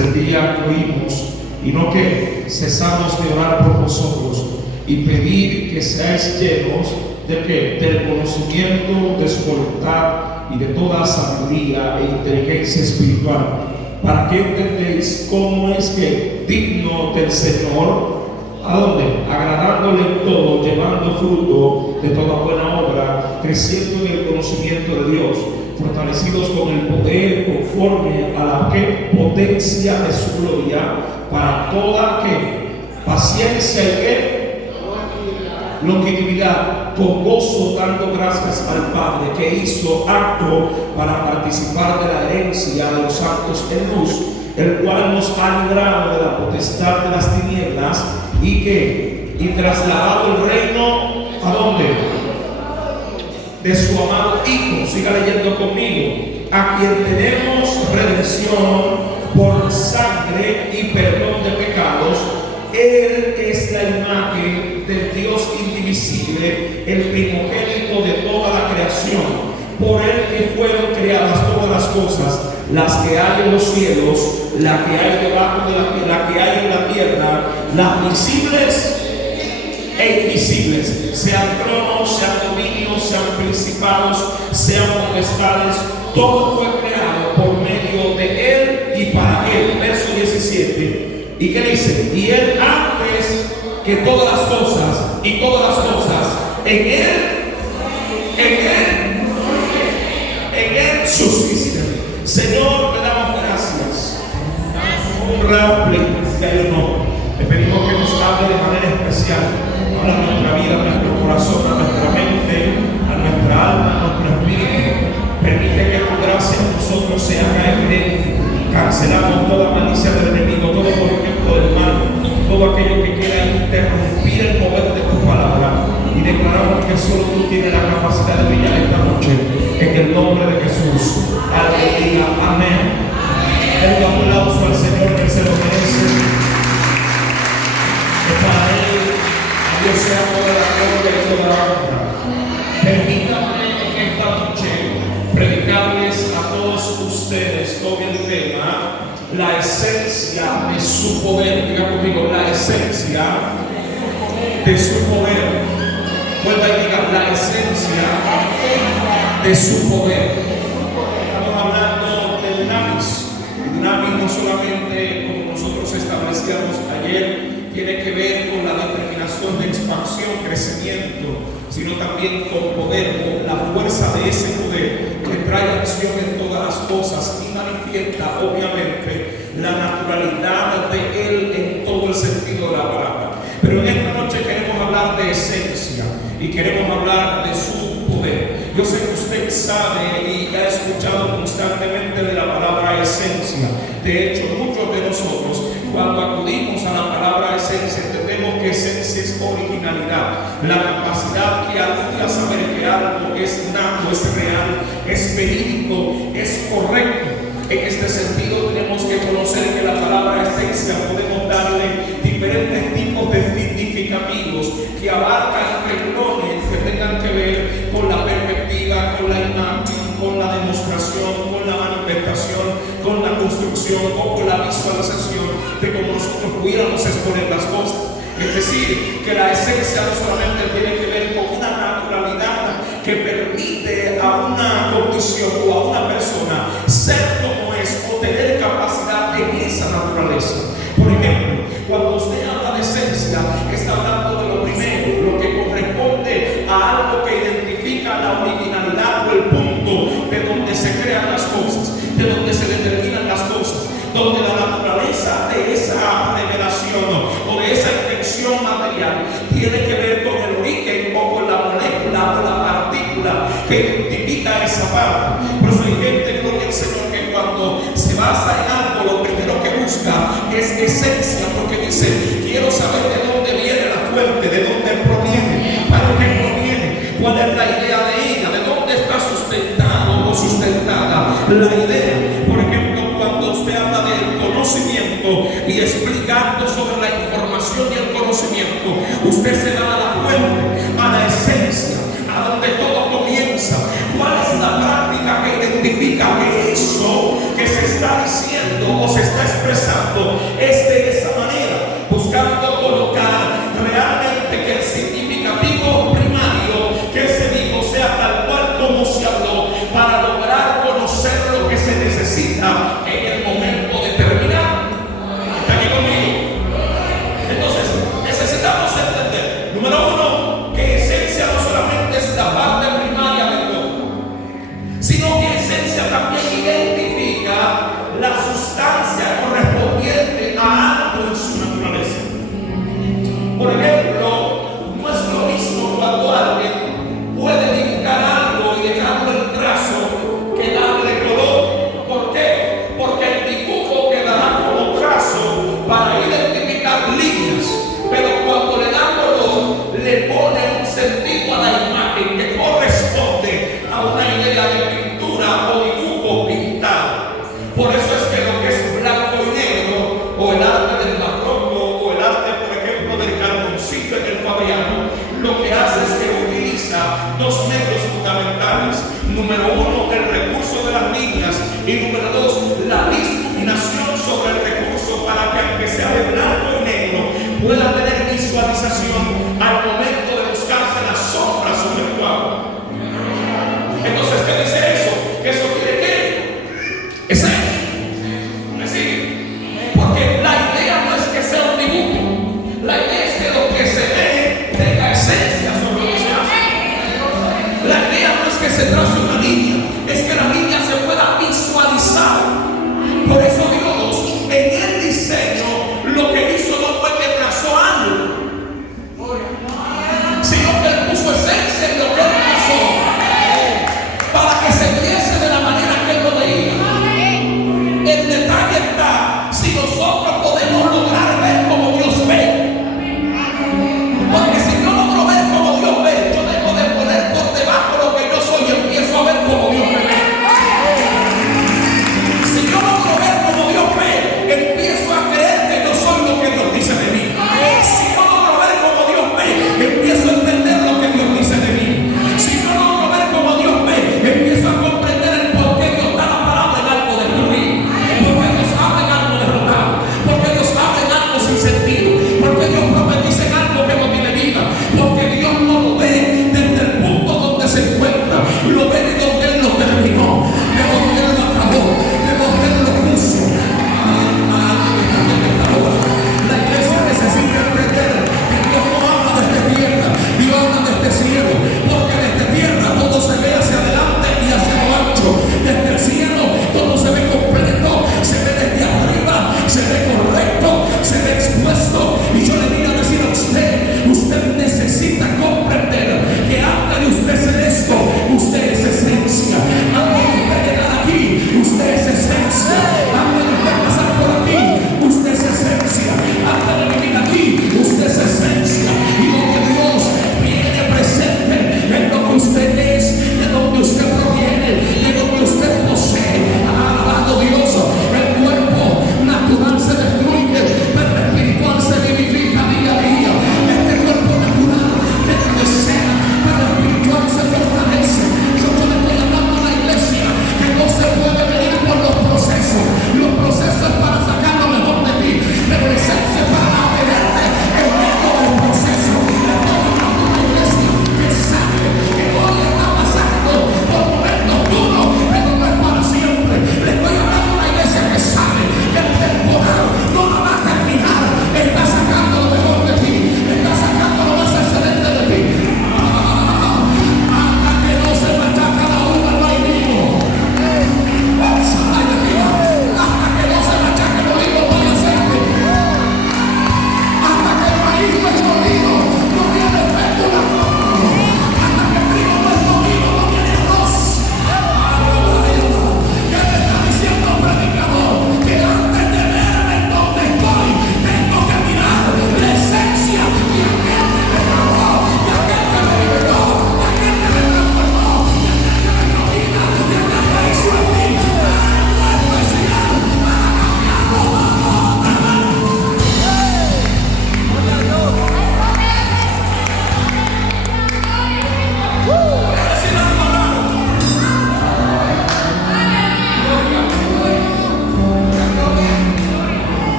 desde el día que oímos, y no que cesamos de orar por vosotros y pedir que seáis llenos de ¿qué? Del conocimiento de su voluntad y de toda sabiduría e inteligencia espiritual, para que entendéis cómo es que digno del Señor, ¿a dónde? Agradándole en todo, llevando fruto de toda buena obra, creciendo en el conocimiento de Dios, fortalecidos con el poder conforme a la ¿qué? Potencia de su gloria, para toda ¿qué? Paciencia y ¿qué? Longanimidad, con gozo dando gracias al Padre que hizo acto para participar de la herencia de los santos en luz, el cual nos ha librado de la potestad de las tinieblas y trasladado el reino ¿a dónde? De su amado Hijo. Siga leyendo conmigo. A quien tenemos redención por sangre y perdón de pecados. Él es la imagen del Dios indivisible, el primogénito de toda la creación. Por él que fueron creadas todas las cosas, las que hay en los cielos, las que hay debajo de la tierra, las que hay en la tierra, las visibles e invisibles, sean tronos, sean dominios, sean principados, sean potestades. Todo fue creado por medio de él y para él. Verso 17. ¿Y qué dice? Y él antes que todas las cosas, y todas las cosas en él subsisten. Señor, le damos gracias, honra, pleitesía y honor. Le pedimos que nos hable de manera especial. Habla a nuestra vida, a nuestro corazón, a nuestra mente, a nuestra alma, a nuestro espíritu. Permite que tu gracia en nosotros se haga evidente. Cancelamos toda malicia del enemigo, todo movimiento del mal, todo aquello que quiera interrumpir el mover de tu palabra, y declaramos que solo tú tienes la capacidad de brillar esta noche, en el nombre de Jesús. Aleluya, amén. Den un aplauso al Señor, que se lo merece. Que para él, a Dios sea toda la gloria y toda la honra. Permítanme en esta noche predicarles a todos ustedes con el tema la esencia de su poder. Diga conmigo, la esencia de su poder. Vuelva y diga, la esencia de su poder. Estamos hablando del dunamis. El dunamis no solamente, como nosotros establecíamos ayer, tiene que ver con la determinación de expansión, crecimiento, sino también con poder, con la fuerza de ese poder que trae acción en todas las cosas y manifiesta obviamente la naturalidad de él en todo el sentido de la palabra. Pero en esta noche queremos hablar de esencia y queremos hablar de su poder. Yo sé que usted sabe y ha escuchado constantemente de la palabra esencia. De hecho, muchos de nosotros, cuando acudimos a la palabra esencia, entendemos que esencia es originalidad, la capacidad que alude a saber que algo es nato, es real, es verídico, es correcto. En este sentido tenemos que conocer que la palabra esencia podemos darle diferentes tipos de significativos que abarcan renglones que tengan que ver con la perspectiva, con la imagen, con la demostración, con la manifestación, con la construcción o con la visualización de cómo nosotros pudiéramos exponer las cosas. Es decir, que la esencia no solamente tiene que ver con una naturalidad que permite a una condición o a una persona ser como es o tener capacidad en esa naturaleza. Por ejemplo, cuando usted habla de esencia, está hablando de lo primero, lo que corresponde a algo que identifica la originalidad o el punto de donde se crean las cosas, de donde se determinan las cosas, donde la naturaleza de esa revelación o de esa intención material tiene que ver con el origen o con la molécula o la partícula que identifica esa parte. Por eso hay gente, gloria al Señor, que cuando se basa en algo, lo primero que busca es esencia, porque dice, quiero saber de dónde viene la fuente, de dónde proviene, para qué proviene, cuál es la idea de ella, de dónde está sustentado o sustentada la idea. Por ejemplo, cuando usted habla del conocimiento y explicando sobre la información y el conocimiento, usted se da a la fuente, a la esencia, a donde todo comienza. ¿Cuál es la práctica que identifica que eso que se está diciendo o se está expresando o el arte del barroco, o el arte, por ejemplo, del carboncillo en el Fabriano, lo que hace es que utiliza dos medios fundamentales. Número uno, el recurso de las líneas, y número dos, la difuminación sobre el recurso, para que aunque sea de blanco y negro, pueda tener visualización al momento de buscarse las sombras sobre el cuadro. Entonces, ¿qué dice eso? Que eso tiene que es eso. ¿Me sigue? Porque la idea no es que sea un dibujo, la idea es que lo que se ve tenga esencia sobre lo que se hace. La idea no es que se trace una línea.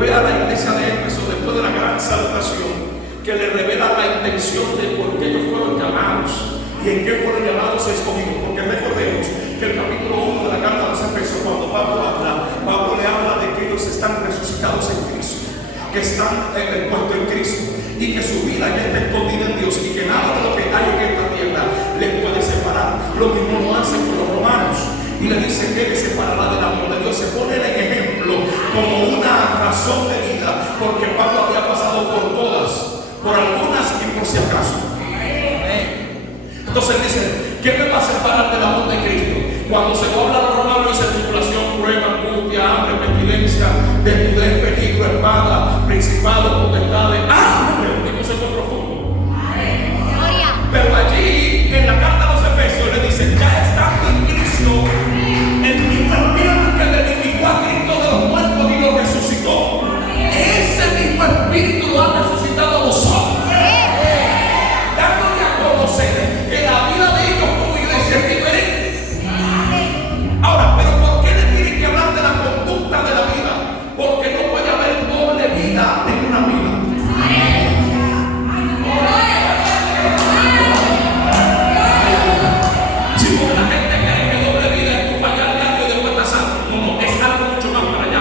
ve a la iglesia de Éfeso después de la gran salutación, que le revela la intención de por qué ellos fueron llamados y en qué fueron llamados escogidos. Porque recordemos que el capítulo 1 de la carta a los Efesios, cuando Pablo le habla de que ellos están resucitados en Cristo, que están puestos en Cristo y que su vida ya está escondida en Dios y que nada de lo que hay en esta tierra les puede separar. Lo mismo lo hacen con los romanos y le dice que les separará del amor de Dios. Se pone en ejemplo como una razón de vida, porque Pablo había pasado por todas, por algunas y por si acaso. Entonces dice, ¿qué me va a separar del amor de Cristo? Cuando se habla a los romanos dice tribulación, prueba, angustia, hambre, pestilencia, desnudez, peligro, espada, principado, potestades. Pero un seco profundo. Pero allí en la carta a los Efesios le dice, ya estando en Cristo, el mismo espíritu que le vivificó a Cristo de los muertos y lo resucitó, ese mismo espíritu lo ha resucitado a vosotros, dándole a conocer que la vida de ellos como iglesia es diferente. Ahora, pero ¿por qué le tienen que hablar de la conducta de la vida? Porque no puede haber doble vida en una vida. Si porque la gente cree que doble vida es tu fallar diario y después estás sano. No, es algo mucho más para allá.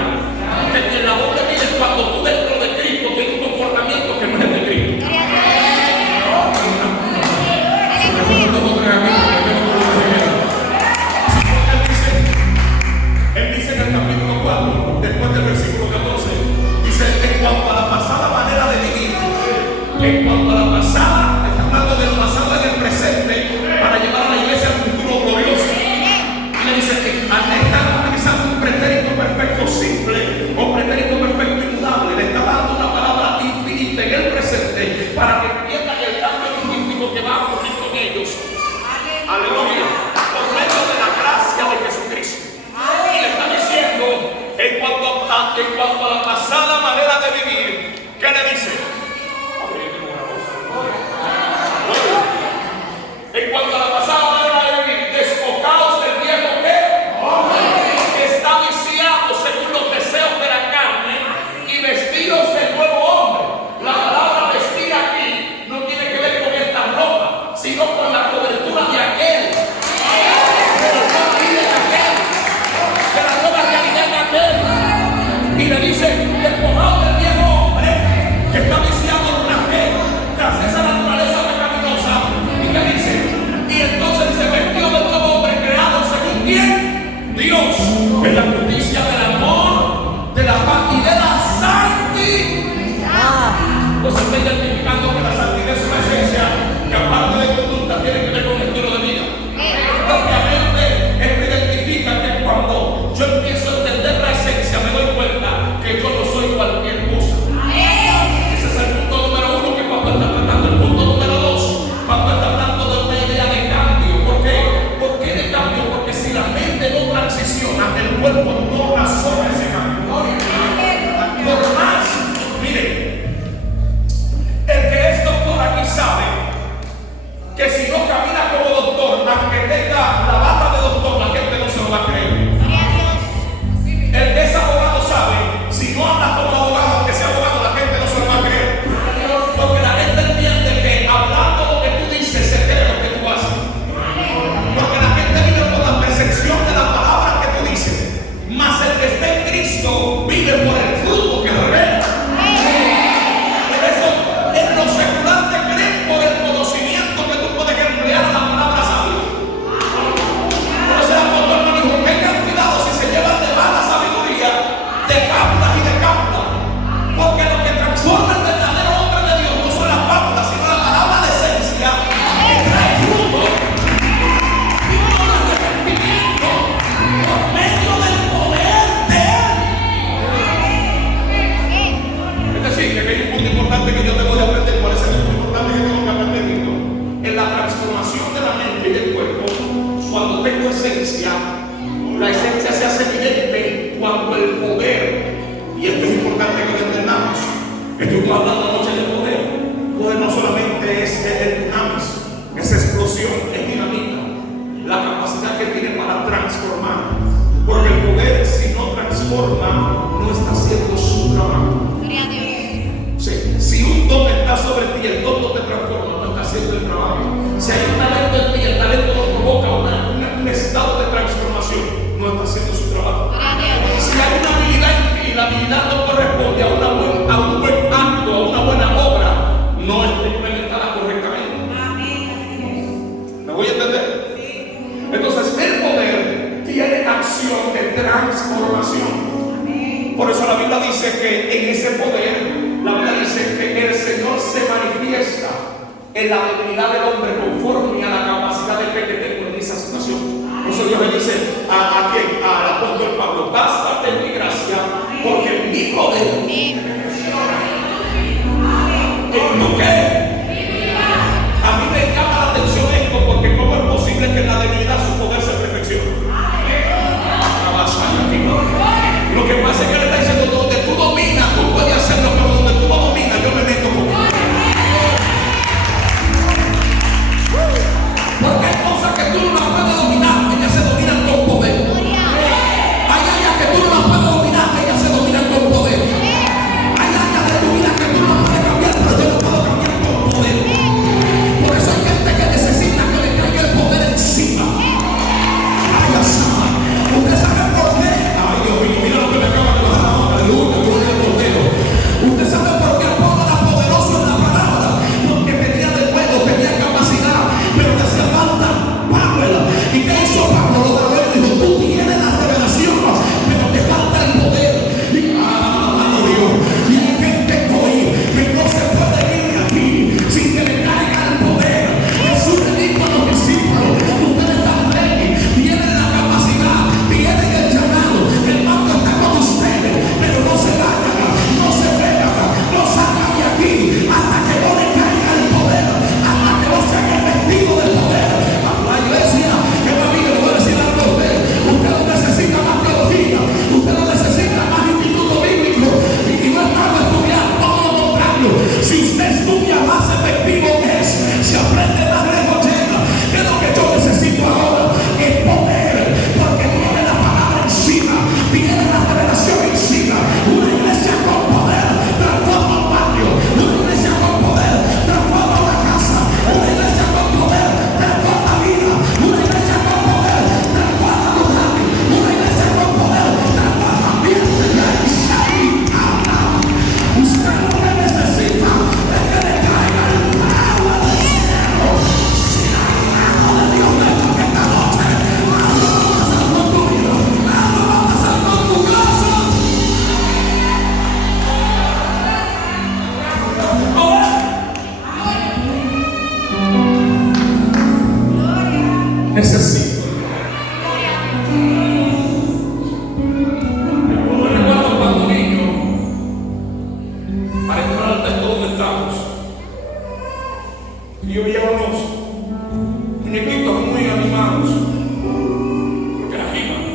Que la doble vida es cuando tú dentro de Cristo tienes un comportamiento que no es de Cristo. Él dice en el capítulo 4, después del versículo 14, dice, en cuanto a la pasada manera de vivir, en cuanto a la pasada, está hablando del pasado en el presente, para llevar a la iglesia al futuro glorioso. Y le dice que al estar utilizando un pretérito perfecto simple o pretérito perfecto inmutable, le está dando una palabra infinita en el presente para que entiendan el cambio lingüístico que va a ocurrir con ellos. Aleluya. Por medio de la gracia de Jesucristo. Y le está diciendo, en cuanto a la pasada manera de vivir, ¿qué le dice? En cuanto a la pasada manera de vivir, despojaos del viejo que está viciado según los deseos de la carne y vestidos del nuevo hombre. La palabra vestir aquí no tiene que ver con esta ropa, sino con la cobertura de aquel. Que la nueva realidad de aquel. Y le dice, despojaos del viejo hombre que está viciado en una fe, tras esa naturaleza pecaminosa. Y que dice, y entonces dice, vestido del nuevo hombre creado según quién? Dios, en la justicia del amor, de la paz y de la santidad. Pues está identificando que la santidad es una esencia que aparte de conducta tiene que ver con el estilo de vida. Obviamente esto identifica que cuando yo empiezo a entender la esencia me doy cuenta que yo no soy cualquier cosa. Ese es el punto número 1 que Pablo está tratando. El punto número 2, Pablo está hablando de una idea de cambio. ¿Por qué? ¿Por qué de cambio? Porque si la mente no transiciona, el cuerpo no absorbe ese cambio. Por más, mire, el que es doctor aquí sabe que si no camina como doctor, aunque tenga la bata de doctor, la gente no se lo va a creer. El que es abogado sabe, si no Biblia dice que en ese poder, la Biblia dice que el Señor se manifiesta en la debilidad del hombre conforme a la capacidad de fe que tengo en esa situación. Por eso Dios le dice a quien, al apóstol Pablo: bástate en mi gracia, porque mi poder. ¿En qué? A mí me llama la atención esto, porque ¿cómo es posible que en la debilidad su poder se perfeccione? Lo que pasa es que le está diciendo: donde tú dominas, tú puedes hacerlo, pero donde tú no dominas, yo me meto con él. Porque hay cosas que tú no las puedes dominar, ellas se dominan con poder. Hay áreas que tú no las puedes dominar, ellas se dominan con poder. Hay áreas de tu vida que tú no puedes cambiar, pero yo lo puedo cambiar con poder. Por eso hay gente que necesita que le caiga el poder encima. Ay, asama. Usted sabe por qué. Ay, Dios mío, mira lo que me acaba de bajar ahora. Aleluya, gloria al Cordero. Usted sabe por qué Pablo era poderoso en la palabra. Porque tenía de nuevo, tenía capacidad, pero le hacía falta Pablo. ¿Y qué hizo Pablo? Lo grabó y dijo: tú tienes la revelación, pero te falta el poder. Y Dios, y hay gente hoy que no se puede ir de aquí sin que le caiga el poder. Jesús le dijo a los discípulos: ustedes están ready, tienen la capacidad, tienen el llamado, el mando está con ustedes, pero no se vayan, no se vengan, no salgan de aquí hasta que no le caiga el poder, hasta que no sean vestidos del poder. La iglesia, que va a mí, le voy a decir algo a usted: usted no necesita más teología, usted no necesita más instituto bíblico, y no es malo estudiar, todo lo contrario. Si usted estudia, más efectivo es, se aprende más lejos llega. ¿Qué es lo que yo necesito ahora? Es poder, porque tiene la palabra encima, tiene la revelación encima. Una iglesia con poder transforma un barrio, una iglesia con poder transforma una casa, una iglesia con poder transforma vida, una iglesia con poder transforma lugar, una iglesia con poder transforma ambiente. Usted lo que necesita es que le caiga el agua del cielo. Si la mano de Dios me toca esta noche, algo va a pasar con tu vida, algo va a pasar con tu casa. Necesito. Yo recuerdo cuando niño, para entrar al texto donde estamos, y yo veía unos muñequitos muy animados, porque era He-Man.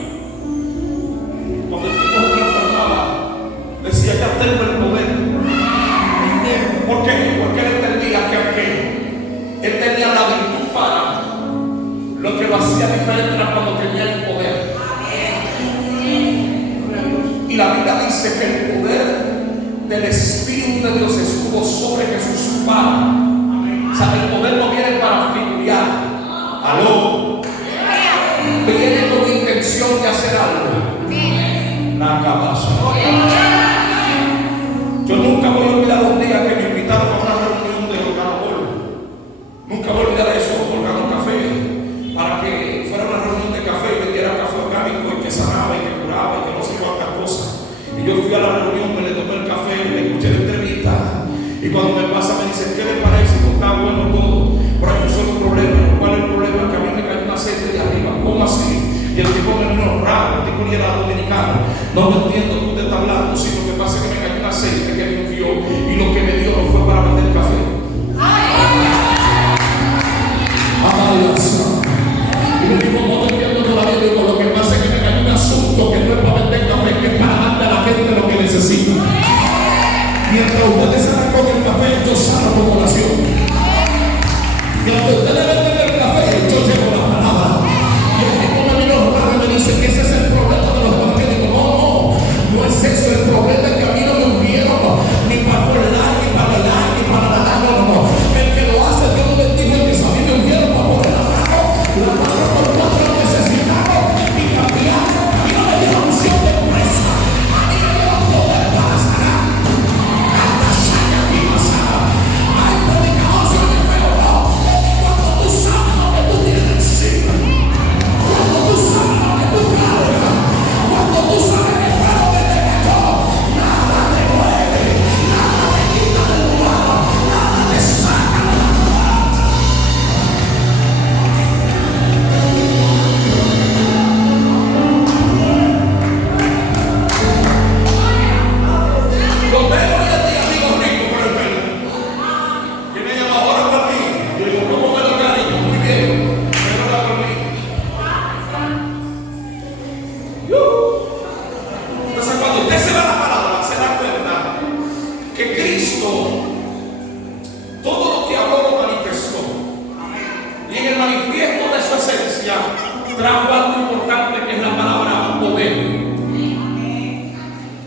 Cuando el tipo se transformaba, decía: ya tengo el poder. ¿Por qué? Porque él entendía que aunque él tenía la virtud para, lo que lo hacía diferente era cuando tenía el poder. Y la Biblia dice que el poder del Espíritu de Dios estuvo sobre Jesús para. O sea, el poder no viene para figurar. Aló. Viene con intención de hacer algo. La cabeza. Yo nunca voy a olvidar un día que me invitaron a una reunión de Organopol. Nunca voy a olvidar eso, Organo Café, para que fuera una reunión de café y vendiera café orgánico y que sanaba y que curaba y que no sé cuántas cosas. Y yo fui a la reunión, me le tomé el café, le escuché la entrevista, y cuando me pasa me dice: ¿qué le parece? Está bueno todo, pero hay un solo problema. ¿Cuál es el problema? Que a mí me cayó un aceite de arriba. ¿Cómo así? Y el tipo me vino raro, el tipo ni era dominicano. No entiendo lo que usted está hablando. Sí, lo que pasa es que me cayó un aceite que me envió, y lo que me dio no fue para vender café. Y le digo: no entiendo todavía. Digo: lo que pasa es que me cayó un asunto que no es para vender café, que es para darle a la gente lo que necesita. Mientras ustedes salen con el café, yo salgo con oración. Mientras ustedes venden el café, yo llevo la palabra. Y el tipo me vino raro y me dice que ese es el problema de los evangélicos. No, no es eso. El problema es que a mí no me enviaron ni para volar, ni para bailar, ni para nadar. No. El que lo hace, Dios lo bendiga. El que a mí me enviaron para poner la mano por cuatro necesitamos y cambiar. A mí no me dio unción de presa. A mí me dio poder para sanar. Hay predicadores que me veo. Cuando tú sabes lo que tú tienes encima, cuando tú sabes lo que tú cargas, cuando tú sabes que fue lo que te metió,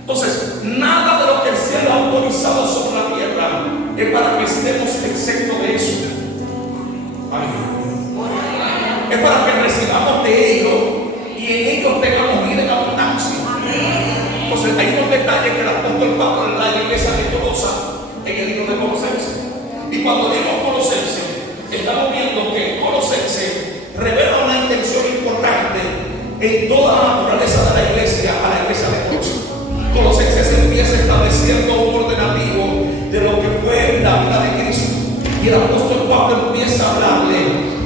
Entonces, nada de lo que el cielo ha autorizado sobre la tierra es para que estemos exentos de eso. Es para que recibamos de ellos y en ellos tengamos vida en abundancia. Entonces, hay unos detalles que el apóstol Pablo en la iglesia de Colosa, en el libro de Colosenses. Y cuando digo Colosenses, estamos viendo que Colosenses revela una intención importante en toda la naturaleza de la iglesia a la iglesia de Colosa. Colosenses empieza estableciendo un ordenativo de lo que fue la vida de Cristo. Y el apóstol Pablo empieza a hablarle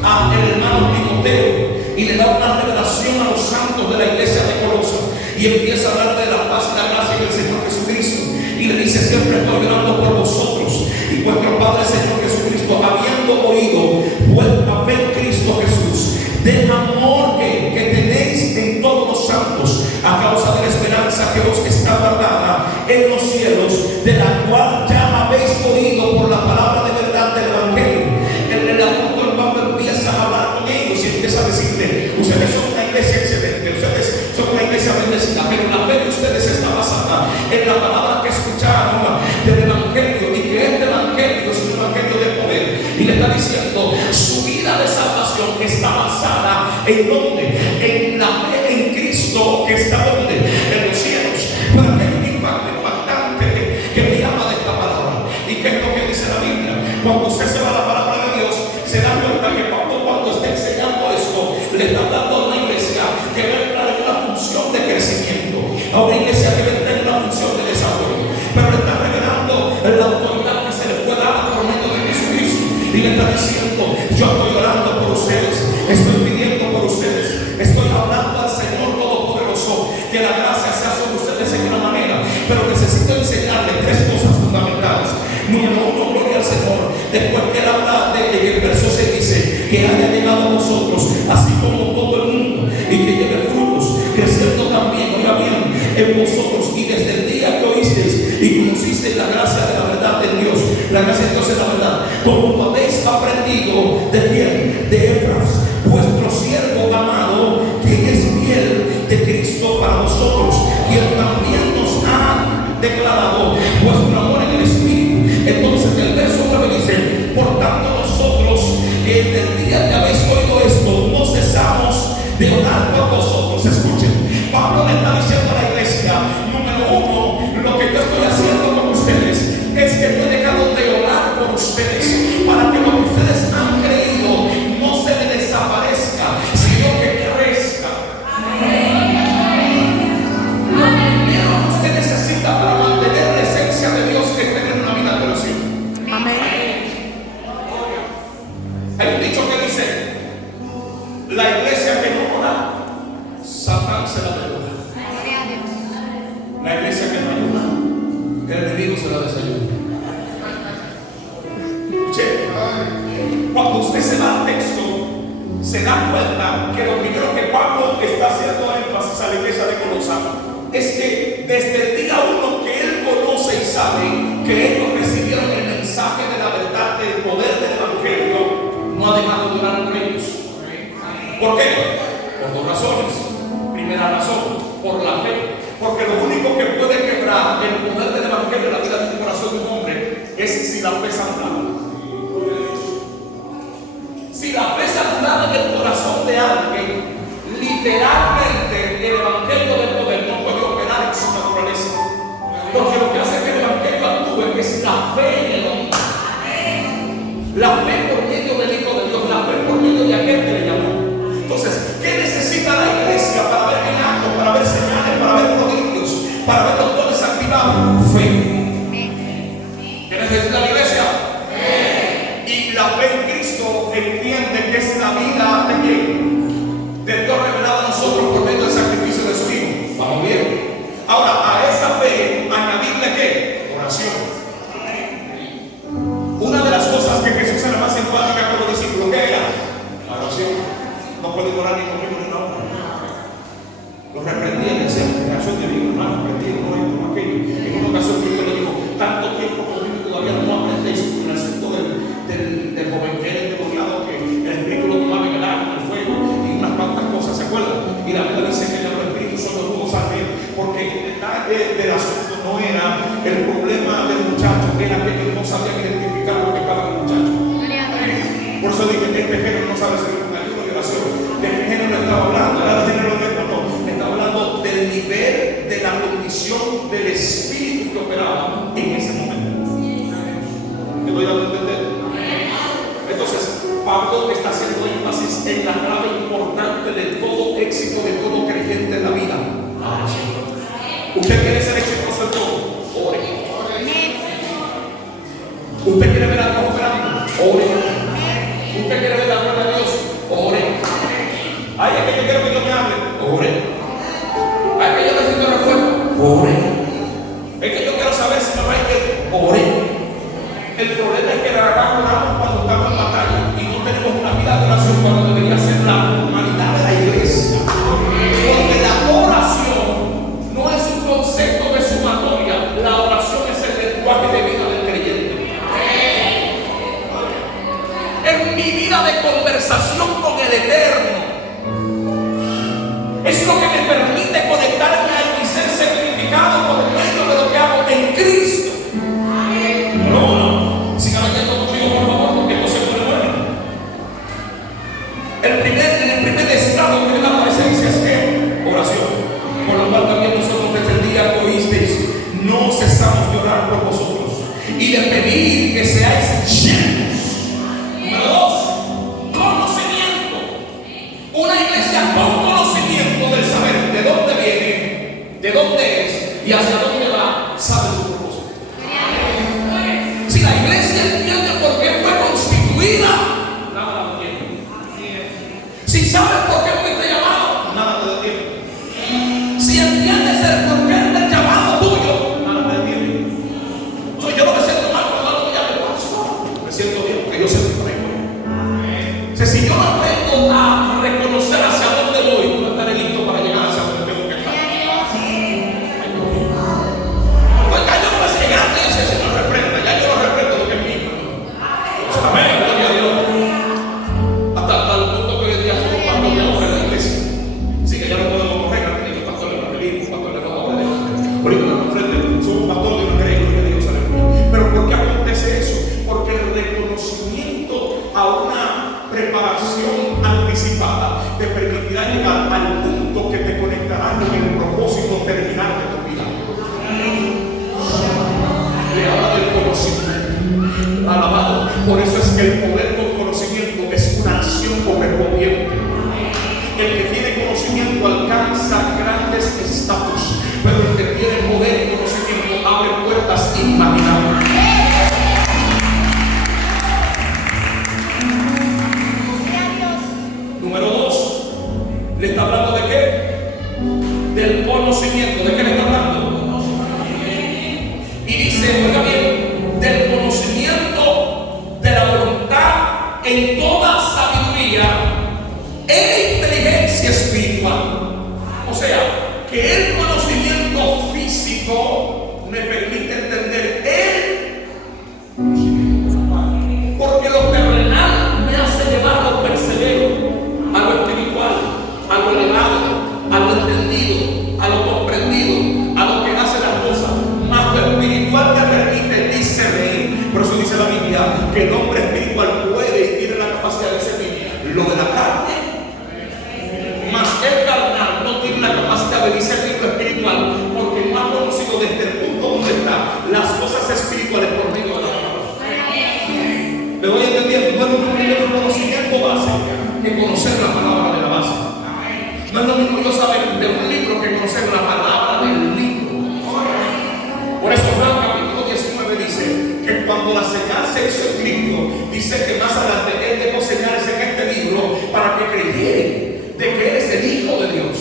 al hermano Timoteo y le da una revelación a los santos de la iglesia de Colosa. Y empieza a hablar de la paz y la gracia del Señor Jesucristo. Y le dice: siempre estoy orando por vosotros. Y vuestro Padre Señor Jesucristo, habiendo oído vuestra fe en Cristo Jesús, del amor que tenéis en todos los santos, a causa de la esperanza que os está guardada en los cielos, de la cual ya habéis oído por la palabra de verdad del Evangelio. El apóstol Pablo empieza a hablar con ellos y empieza a decirle: ustedes son una iglesia excelente, ustedes son una iglesia bendecida, pero la fe de ustedes está basada en la palabra que escucharon del Evangelio, y que este Evangelio es un Evangelio de poder. Y le está diciendo: su vida de salvación está basada en ¿dónde? En la fe en Cristo, que está ¿dónde? En los cielos. Para que hay un impacto impactante que me llama de esta palabra. ¿Y qué es lo que dice la Biblia? Cuando usted se va a la palabra de Dios, se da cuenta que Pablo, cuando está enseñando esto, le está hablando a una iglesia que va a entrar en una función de crecimiento, a una iglesia que va a entrar en una función de desarrollo, pero le está revelando la autoridad que se le fue dada por medio de Jesucristo. Y le está diciendo: yo estoy orando por ustedes, estoy pidiendo por ustedes, estoy hablando al Señor Todopoderoso que la gracia sea sobre ustedes en una manera, pero necesito enseñarles tres cosas fundamentales. Número uno, gloria al Señor. Después que él habla de el verso 6 dice: que haya llegado a nosotros, así como todo el mundo, y que lleve frutos, creciendo también, oiga bien, en vosotros, y desde el día que oísteis y conocisteis la gracia de la verdad de Dios, la gracia de Dios es la verdad, como habéis aprendido de quién, de Epafras, vuestro siervo amado, que es fiel de Cristo para nosotros, quien también nos ha declarado vuestro amor en el Espíritu. Entonces el verso 9 dice: por tanto nosotros, que desde el día que habéis oído esto, no cesamos de orar por vosotros. Escuchen, Pablo le está diciendo a la iglesia: número uno, lo que yo estoy haciendo con ustedes es que no he dejado de orar por ustedes, para que lo que ustedes han creído no se les desaparezca, sino que crezca. Lo primero que usted necesita para mantener la esencia de Dios es tener una vida de oración. Hay un dicho que dice: la iglesia que no ora, Satán se la devuelve. La iglesia que no ayuda, el enemigo se la desayuna. Cuando usted se va al texto, se da cuenta que lo primero que Pablo está haciendo énfasis a la iglesia de Colosa es que desde el día uno que él conoce y sabe que ellos recibieron el mensaje de la verdad, del poder del Evangelio, no ha dejado de orar por ellos. ¿Por qué? Por dos razones. Primera razón, por la fe. Porque lo único que puede quebrar el poder del Evangelio en la vida del corazón de un hombre es si la fe es anulada. Si la fe es anulada en el corazón de alguien, literalmente el Evangelio del poder no puede operar en su naturaleza. Porque lo que hace que el Evangelio actúe es la fe en el hombre. La fe por medio del Hijo de Dios, la fe por medio de aquel que le llamó. Entonces, ¿qué necesita la iglesia para ver milagros, para ver señales, para ver prodigios, para ver los dones activados? Fe. ¿Qué necesita la iglesia? Fe. Y la fe en Cristo entiende que es la vida de quién? De Dios revelado a nosotros por medio del sacrificio de su Hijo. ¿Vamos bien? Ahora, a esa fe añadirle ¿qué? Oración. Una de las cosas que Jesús era más enfática con los discípulos, ¿qué era? La oración. No pueden orar ni conmigo ni una hora. Los reprendía y decía: generación de mi hermano, reprendí, no esto, no aquello. En una ocasión Cristo le dijo: tanto tiempo conmigo todavía no aprendéis. En el asunto del joven que era endemoniado, que el espíritu lo tomaba en el arma, el fuego. no era el problema del muchacho, era que él no sabía identificar lo que estaba en el muchacho. Por eso dije que este género no sabe ser un ayuno de oración. ¿De qué género estaba hablando? Era de género de no. Estaba hablando del nivel de la condición del espíritu que operaba en ese momento. ¿Me doy a entender? Entonces, Pablo está haciendo énfasis en la clave importante de todo éxito, de todo creyente en la vida. Usted quiere ser exitoso en todo, ore. Usted quiere ver a Dios operando, ore. Usted quiere ver la gloria de Dios, ore. Ay, es que yo quiero que Dios me hable, ore. Ay, es que yo necesito refuerzo, ore. Es que yo quiero saber si me va a ir, ore. El problema es que la oramos cuando estamos en batalla y no tenemos una vida de oración cuando debería ser la normalidad de la iglesia. Porque la oración no es un concepto de sumatoria, la oración es el lenguaje de vida del creyente. Es mi vida de conversación con el Eterno. Es lo que me permite conectarme a Él y ser significado por medio de lo que hago en Cristo. No, sigan leyendo conmigo por favor, porque esto se pone bueno. En el primer estado que le aparece dice es que oración, por lo cual también nosotros desde el día que oísteis no cesamos de orar por vosotros y de pedir que seáis llenos. Número 2, conocimiento. Una iglesia con conocimiento del saber de dónde viene, de dónde es y hacia dónde va, sabe su propósito. Si la iglesia entiende por qué fue constituida, nada lo entiende. Si sabe por qué fuiste llamado, nada te entiende. Si entiendes el porqué del llamado tuyo, nada te entiende. Yo no me siento mal cuando algo me llame pastor. Me siento bien porque yo sé que conecto. Si yo no aprendo a reconocer hacia dónde voy, no estaré listo para llegar hacia donde tengo que estar. Porque yo no me sé grande y dice, Señor, reprenda. Ya yo lo reprendo lo que es mío. Amén, gloria a Dios. Hasta el punto que hoy en día somos pastores de hombres de la iglesia. Así que ya no podemos correr, antes de que pastores evangelistas, pastores de hombres. Ahorita nos enfrenten, somos pastores de una iglesia, gloria a Dios, aleluya. Pero ¿por qué acontece eso? Porque el reconocimiento a una preparación anticipada te permitirá llegar al punto que te conectará con el propósito terminal de tu vida. Le habla del conocimiento. Alabado. Por eso es que el poder con conocimiento es una acción correspondiente. El que tiene conocimiento alcanza grandes estatus, pero el que tiene poder y conocimiento abre puertas inimaginables. Número 2, le está hablando de qué? Del conocimiento. ¿De qué le está hablando? Y dice, oiga bien, del conocimiento de la voluntad en toda sabiduría e inteligencia espiritual. O sea, que el conocimiento físico me permite entender el conocimiento, porque lo terrenal me hace llevar a lo persevero, a lo espiritual, a lo elevado, a lo entendido, a lo comprendido, a lo que hace las cosas. Más lo espiritual te permite discernir. Por eso dice la Biblia que el hombre espiritual puede y tiene la capacidad de discernir lo de la carne, más el carnal no tiene la capacidad de discernir lo espiritual, porque no ha conocido desde el punto donde está las cosas espirituales por medio de la palabra. Me voy entendiendo. No es un nivel de conocimiento base que conocer la palabra de la base. No es lo mismo yo saber de un libro que conocer la palabra del libro. Por eso Juan capítulo 19 dice que cuando la señal se hizo en Cristo, dice que más adelante Él dejó señales en este libro para que creyeren de que eres el Hijo de Dios.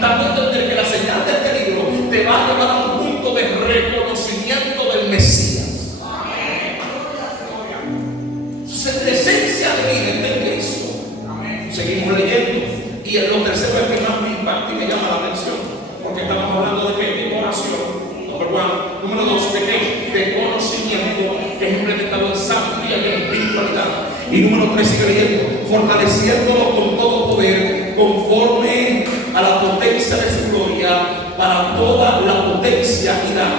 Dando a entender que la señal de este libro te va a llevar a un punto de reconocimiento del Mesías. La esencia de vida está en Cristo. Seguimos leyendo. Y lo tercero es que más me impacta y me llama la atención, porque estamos hablando de qué? De oración. Número 2, ¿de qué? De conocimiento, que es implementado en sabiduría y en espiritualidad. Y número 3, sigue leyendo, fortaleciéndolo con todo poder, conforme a la potencia de su gloria, para toda la potencia y la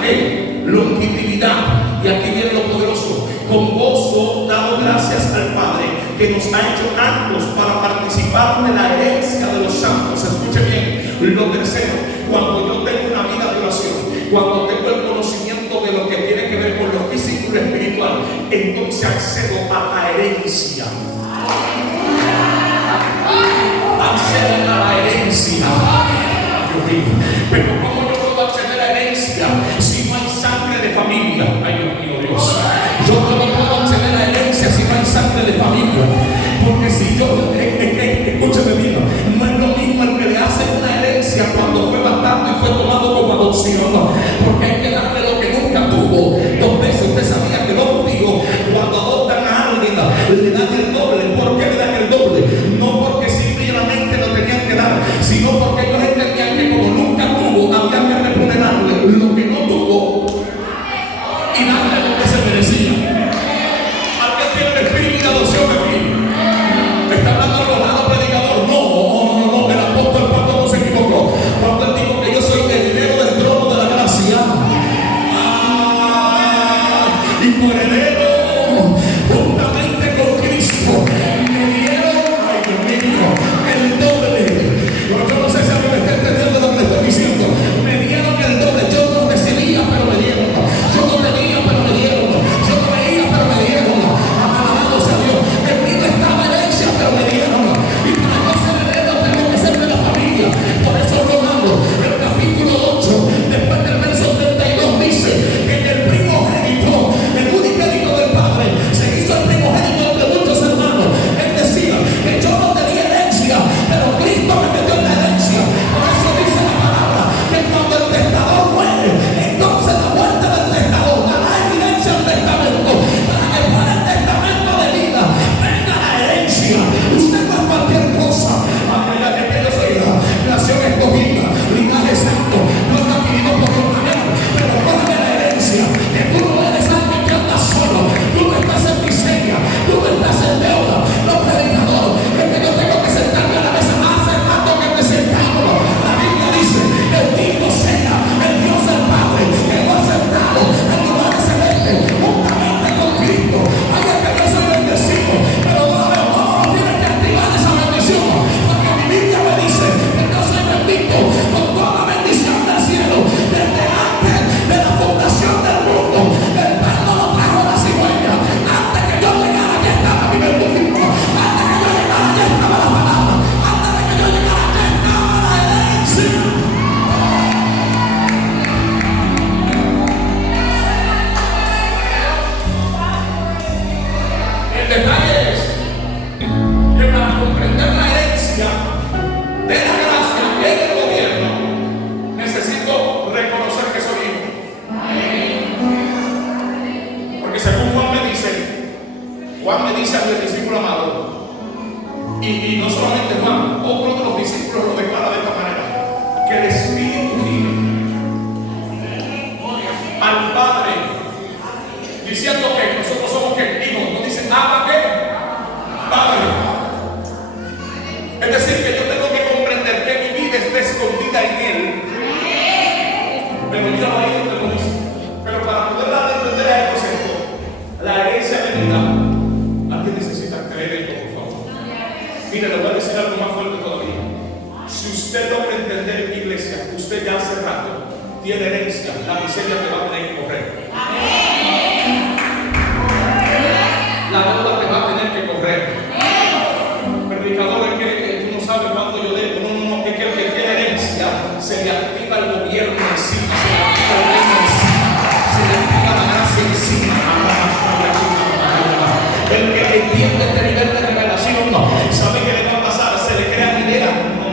entonces accedo a la herencia. Accedo a la herencia. Pero ¿cómo yo puedo acceder a la herencia si no hay sangre de familia? Ay, Dios mío, Dios. Yo no puedo acceder a la herencia si no hay sangre de familia. Porque si yo, escúcheme bien, no es lo mismo el que le hace una herencia cuando fue bastardo y fue tomado como adopción. Porque hay que darle lo que nunca tuvo. 2 veces. Usted sabía que los judíos, cuando adoptan a alguien, le dan el doble. ¿Por qué le dan el doble? No porque simplemente lo tenían que dar, sino porque ellos entendían que como nunca tuvo, había que remunerarle lo que no tuvo y darle lo que se merecía. ¿Alguien tiene el espíritu de adopción aquí? ¿Está hablando el honrado predicador? No, el apóstol Pablo no se equivocó cuando él dijo que yo soy heredero del trono de la gracia. Y por heredero juntamente con Cristo me dieron, ay Dios mío, el doble. Yo no sé si alguien me está entendiendo lo que le estoy diciendo. Me dieron el doble. Yo no recibía, pero me dieron. Yo no tenía, pero me dieron. Yo no veía, pero me dieron. Alabado sea Dios. En mí no estaba herencia, pero me dieron. Y para no ser heredero tengo que ser de la familia. Por eso Romano, el capítulo 8, después del verso 32 dice que el primogénito, el unigénito del Padre, se hizo el primogénito entre muchos hermanos. Él decía que yo no tenía herencia, pero Cristo me metió en la herencia. Por eso dice la palabra que cuando el testador muere, entonces la muerte del testador dará evidencia al testamento, para que para el testamento de vida venga la herencia. Usted no es cualquier cosa. Es que yo soy la nación escogida, linaje santo, no está adquirido por tu manera, pero coge la herencia, que tú no eres alguien que anda solo, tú no estás en miseria, tú no estás en deuda. No, predicador, es que yo tengo que sentarme a la mesa más rato que me sentado. La Biblia dice: bendito sea el Dios del Padre que lo ha sentado en lugares celestes juntamente con Cristo. Ay, es que yo soy bendecido, pero no tienes que activar esa bendición, porque mi Biblia me dice que yo soy bendito con toda bendición del cielo desde antes de la fundación del mundo. El perro lo trajo la cigüeña. Antes que yo llegara ya estaba mi bendito. Antes que yo llegara ya estaba la palabra. Antes de que yo llegara ya estaba la herencia. El detalle es que para comprender la herencia de la gracia en el gobierno, necesito reconocer que soy hijo. Porque según Juan me dice al discípulo amado, y no solamente Juan, otro de los discípulos lo declara de esta manera, que el Espíritu vive al Padre, diciendo que nosotros somos que hijos. No dice nada que Padre. Es decir, que yo tengo que comprender que mi vida está escondida en Él. Pero mira ahí donde lo dice. Pero para poder darle a entender a estos esto, la herencia de vida, alguien necesita creer esto, por favor. Mire, le voy a decir algo más fuerte todavía. Si usted logra entender, iglesia, usted ya hace rato tiene herencia, la miseria te va a tener que correr. La deuda te va a tener que correr. Predicador, es que tú no sabes cuánto yo debo. No, es que el que tiene herencia se le activa el gobierno encima, se le activa el reino encima, se le activa la gracia encima. El que entiende este nivel de revelación, sabe que le va a pasar, se le crea idea. No.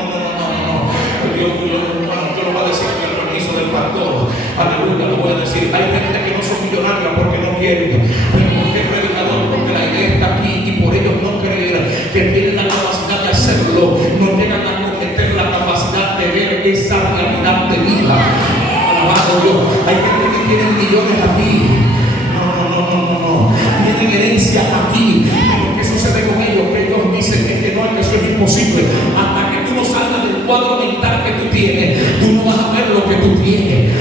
Yo lo voy a decir con el permiso del pastor. Aleluya, lo voy a decir. Hay gente que no son millonarios porque no quieren. Pero ¿por qué, predicador? Porque la idea está aquí y por ellos no creer que tienen la capacidad de hacerlo, no llegan a cometer la capacidad de ver esa realidad de vida. Alabado Dios. Hay gente que tienen millones aquí. No. Tienen herencia aquí. Lo que sucede con ellos, que ellos dicen que no, que eso es imposible. Hasta que tú no salgas del cuadro mental que tú tienes, tú no vas a ver lo que tú tienes.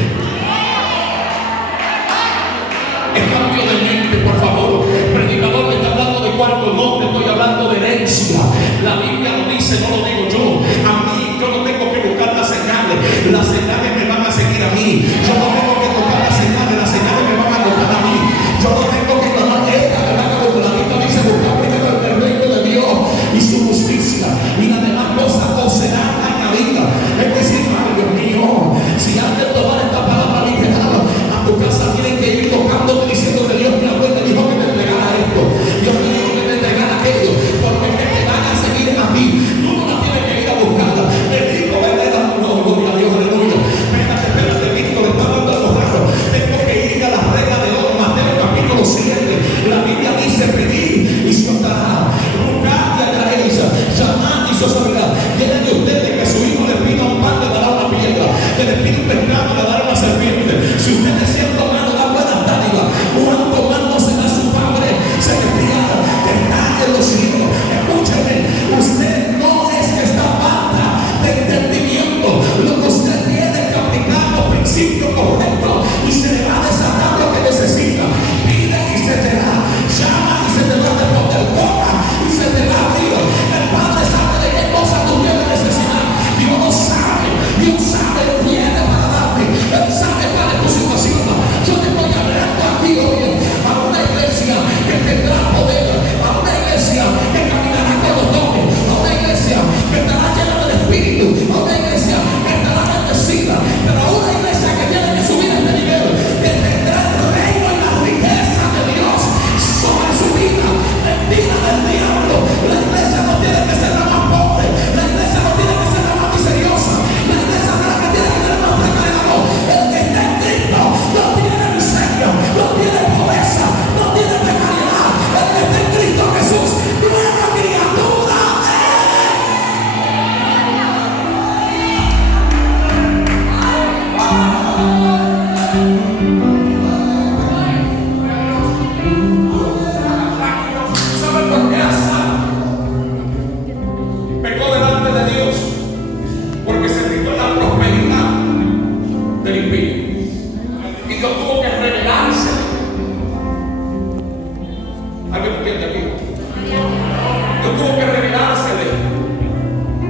Es cambio de mente, por favor. Predicador, me está hablando de cuarto, no te estoy hablando de herencia. La Biblia lo dice, no lo digo yo. A mí, yo no tengo que buscar las señales. Las señales me van a seguir a mí. Yo no tengo que tocar las señales me van a tocar a mí. Yo no tengo que tomar revelarse. ¿Alguien entiende aquí? Dios tuvo que revelársele.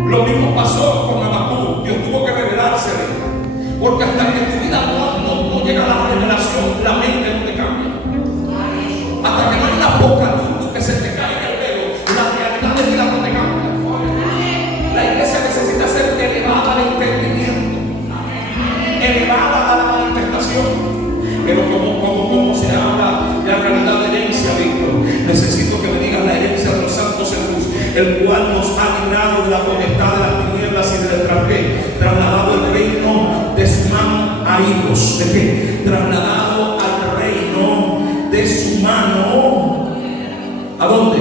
Lo mismo pasó con Habacuc. Dios tuvo que revelársele. Porque hasta que tu vida no llega a la revelación, la mente no te cambia. Hasta que no hay una poca luz que se te caiga el velo, la realidad de vida no te cambia. La iglesia necesita ser elevada al entendimiento, elevada a la manifestación. Pero como se habla de la realidad de herencia, Víctor, necesito que me digas la herencia de los santos en luz, el cual nos ha librado de la potestad de las tinieblas y del extranjero, trasladado el reino de su mano a hijos. ¿De qué? Trasladado al reino de su mano. ¿A dónde?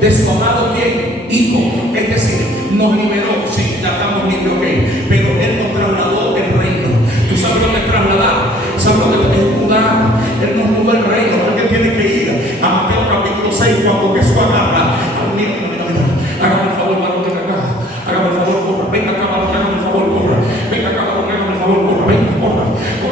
De su amado ¿quién? Hijo. Es decir, nos liberó. Sí, ya estamos libres, ok. Pero Él nos trasladó el reino. ¿Tú sabes lo que es trasladar? ¿Sabes lo que es mudar? Él nos mudó el reino. Alguien tiene que ir a Mateo capítulo 6 cuando Jesús agarra. Hágame el favor, varón, ven acá. Hágame el favor, corra. Venga acá, varón, hágame el favor, corra. Venga acá, varón, hágame el favor, corra. Venga, corra.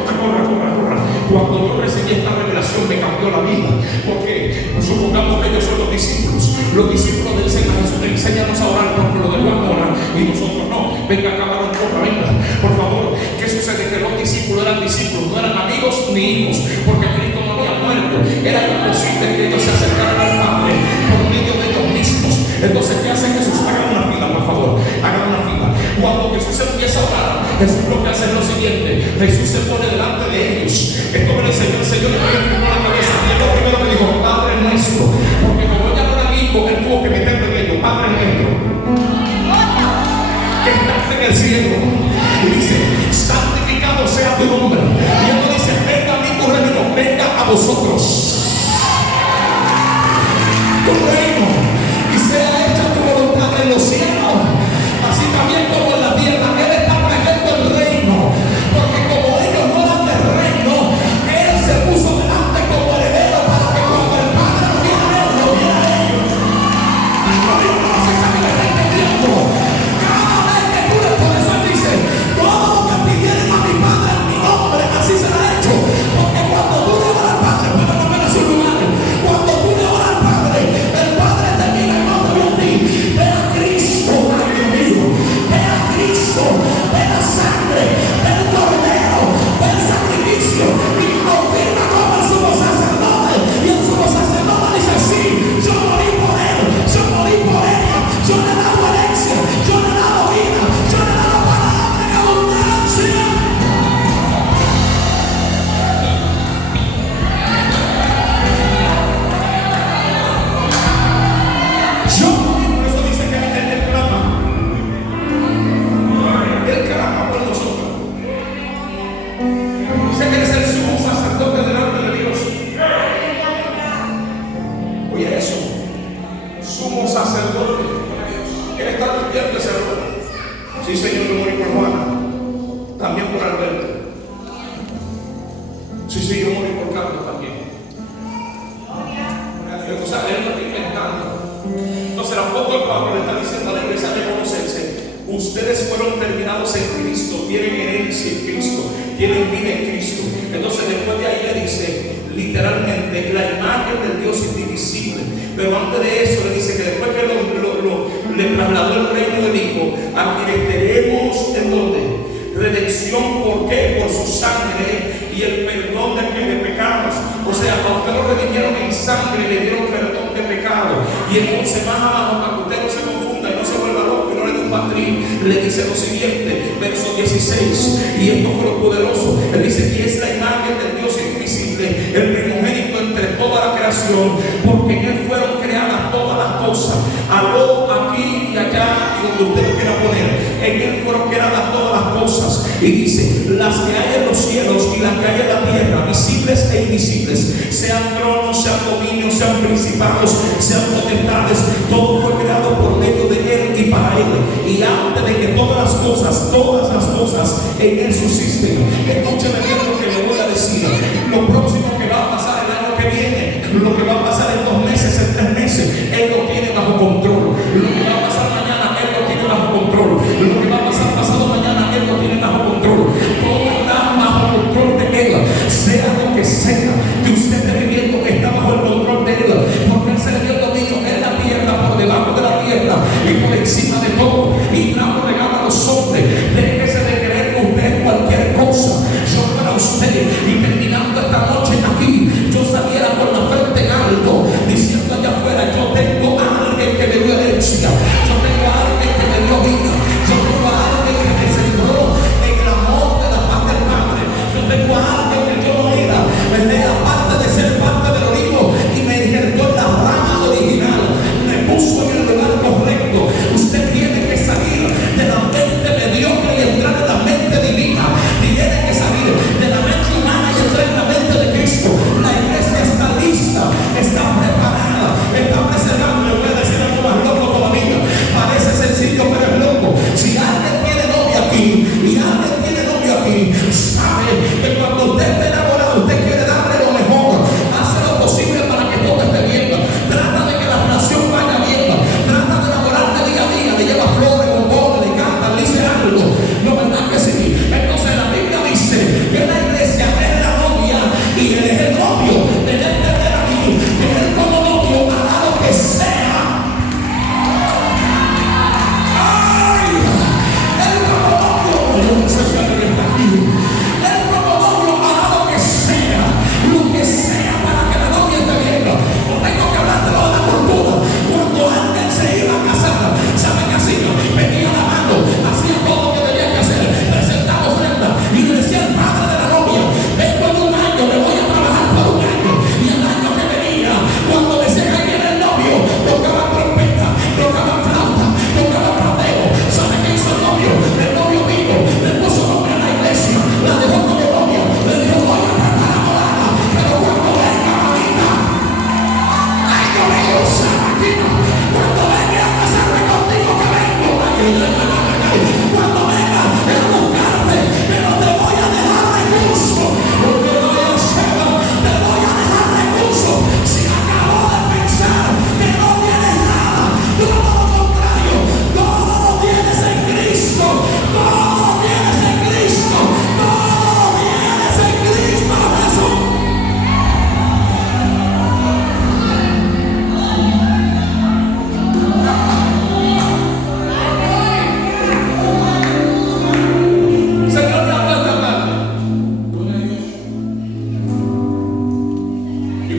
Corra. Cuando yo recibí esta revelación me cambió la vida. Porque supongamos que ellos son los discípulos. Los discípulos del Señor Jesús le enseñan a orar porque lo de Juan oran y nosotros no. Venga acá, varón, corra, venga. Por favor, ¿qué sucede? Que los discípulos eran discípulos, no eran amigos ni hijos, porque Cristo no había muerto. Era imposible que ellos se acercaran al Padre por medio de ellos mismos. Entonces, ¿qué hace Jesús? Hagan una fila, por favor. Hagan una fila. Cuando Jesús empieza a orar, Jesús lo que hace es lo siguiente. Jesús se pone delante de ellos. Esto me lo enseñó el Señor y me enfermó la cabeza. Y él lo primero me dijo, Padre nuestro. Porque como ella no era hijo, él tuvo que meterme en ello. Padre nuestro, que estás en el cielo. Y dice, santificado sea tu nombre. Y él no dice, venga a mí tu reino, venga a vosotros tu reino. Y sea hecha tu voluntad en los cielos, así también como en la tierra. Él está trayendo el reino. Porque como ellos no dan del reino, Él se puso delante como heredero para que cuando el Padre lo viera a Él, lo viera a ellos. No se sabe que está entendiendo. Cada vez que tú le pones a dice, todo lo que pidieron a mi Padre en mi nombre, así será hecho. Porque cuando tú le oras al Padre, pero no me su lugar. Cuando tú le oras al Padre, el Padre te mira y no te ve a ti. Ve a Cristo, Padre mío. Ve a Cristo. Ve la sangre. Ve el cordero. Ve el sacrificio. Y confirma como el sumo sacerdote. Y el sumo sacerdote dice, sí, yo morí por él. Yo morí por ella. Yo le he dado herencia. Yo le he dado vida. Yo le he dado palabra en abundancia. Yo morí, por eso dice que él clama. Él clama por nosotros. Dice que eres el sumo sacerdote delante de Dios. Oye eso, sumo sacerdote. Él está despierto ese error. Sí, Señor, yo morí por Juana. También por Alberto. Sí, yo morí por Carlos también. O sea, él no está inventando. Entonces el apóstol Pablo le está diciendo a la iglesia de Colosenses, ustedes fueron terminados en Cristo, tienen herencia en Cristo, tienen vida en Cristo. Entonces después de ahí le dice literalmente la imagen del Dios indivisible. Pero antes de eso le dice que después que le trasladó el reino del Hijo, a quienes tenemos en donde redención, ¿por qué? Por su sangre y el perdón de pecados. O sea, a usted lo redimieron en sangre y le dieron perdón de pecado. Y entonces más abajo, para que usted no se confunda y no se vuelva loco y no le dé un patrín, le dice lo siguiente, verso 16, y esto fue lo poderoso. Él dice que es la imagen del Dios invisible, el primogénito entre toda la creación, porque en él fueron creadas todas las cosas. Aló, aquí y allá, y donde usted lo quiera poner, en él fueron creadas todas las cosas. Y dice, las que hay en los cielos y las que hay en la tierra, visibles e invisibles, sean tronos, sean dominios, sean principados, sean potestades, todo fue creado por medio de él y para él. Y antes de que todas las cosas en él subsisten. Escúcheme bien lo que le voy a decir. Lo próximo que va a pasar el año que viene, lo que va a pasar en 2 meses, en 3 meses, él lo tiene bajo control. Lo que va a pasar mañana, él lo tiene bajo control. Lo que va a pasar pasado mañana, él lo tiene bajo control. Todo está bajo control de él, sea lo que sea.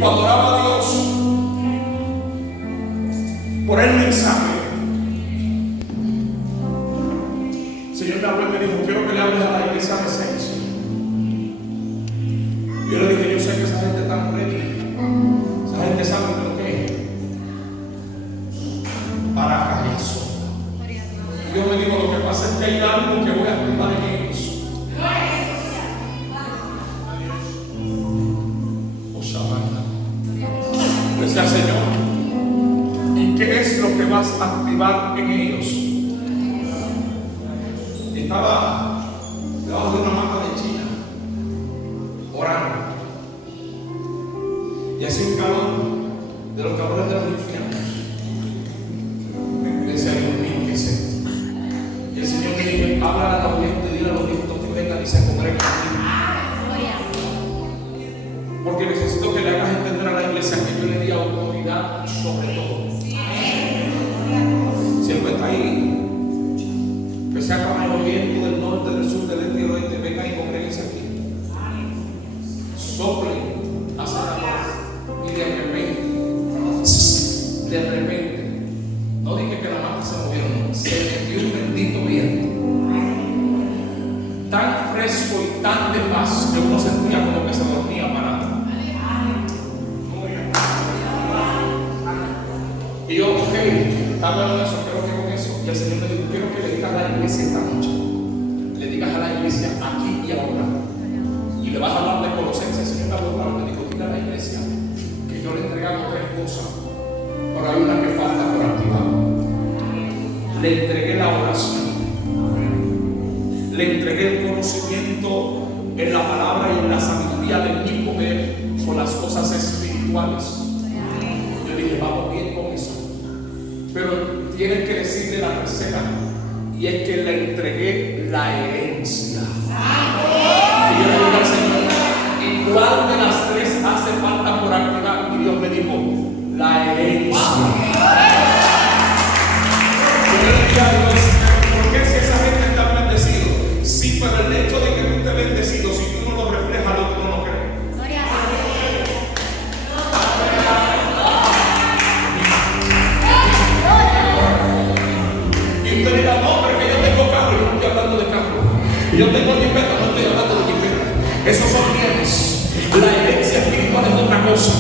cuando oraba a Dios por el mensaje, el Señor me habló y me dijo: quiero que le hables a la iglesia de Esencia. Yo le dije: yo sé que esa gente está ready, esa gente sabe lo que es para eso. Dios me dijo: lo que pasa es que hay algo que voy a activar en ellos. Pues al Señor, ¿y qué es lo que vas a activar en ellos? Estaba debajo de una mata de China orando y hacía un calor de los calores de los infiernos. Decía: Dios mío, ¿qué es esto? Y el Señor me dijo: habla a la gente, dile a los vientos que vengan y se congreguen conmigo. Porque necesito que le hagas entender a la iglesia que yo le di autoridad sobre todo. Siempre está ahí. Que se acaba el viento del norte, del sur, del este y del oeste. Venga y congréguense aquí. Soplen hacia la paz. Y de repente, no dije que la mata se movieron, se metió un bendito viento. Tan fresco y tan de paz que uno sentía como que se dormía parado. Y yo, ok, estaba hablando de eso, creo que con eso. Y el Señor me dijo: quiero que le digas a la iglesia esta noche, le digas a la iglesia aquí y ahora. Y le vas a hablar de Colosenses. El Señor me habló, me dijo: dile a la iglesia que yo le he entregado 3 cosas, pero hay una que falta por activar. Le entregué la oración, le entregué el conocimiento en la palabra y en la sabiduría de mi poder con las cosas espirituales. Yo dije: vamos bien con eso. Pero tienes que decirle la tercera, y es que le entregué la herencia. Y yo le digo al Señor: ¿y cuál de las 3 hace falta por activar? Y Dios me dijo: la herencia. Yo le dije a Dios: ¿por qué si esa gente está bendecido? Sí, pero el hecho de que tú estés bendecido, si tú no lo reflejas, lo tú no lo crees. Y usted dirá: no, pero que yo tengo carro. Yo no estoy hablando de carro. Yo tengo jipeta, no estoy hablando de jipeta. Esos son bienes. La herencia espiritual es otra cosa.